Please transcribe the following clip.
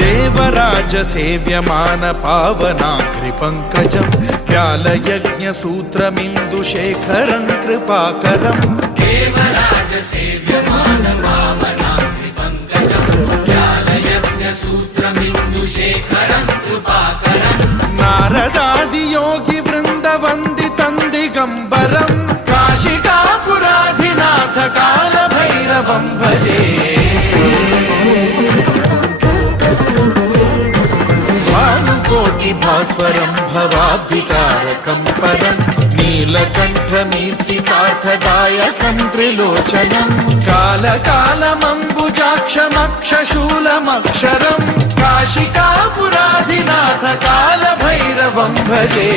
देवराज सेव्यमान पावनाग्रि पंकजं व्यालयज्ञ सूत्रमिन्दुशेखरं कृपाकरं देवराज सेव्यमान पावनाग्रि पंकजं व्यालयज्ञ सूत्रमिन्दुशेखरं कृपाकरं नारदादि योगी वृंद वंदितं दिगंबरं काशिकापुराधिनाथ काल भैरवं भजे भानुकोटि भास्वरं भवाब्धितारकं परं नीलकण्ठमीप्सितार्थदायकं त्रिलोचनं कालकालमम्बुजाक्षमक्षशूलमक्षरं काशिकापुराधिनाथ काल भैरवं भजे।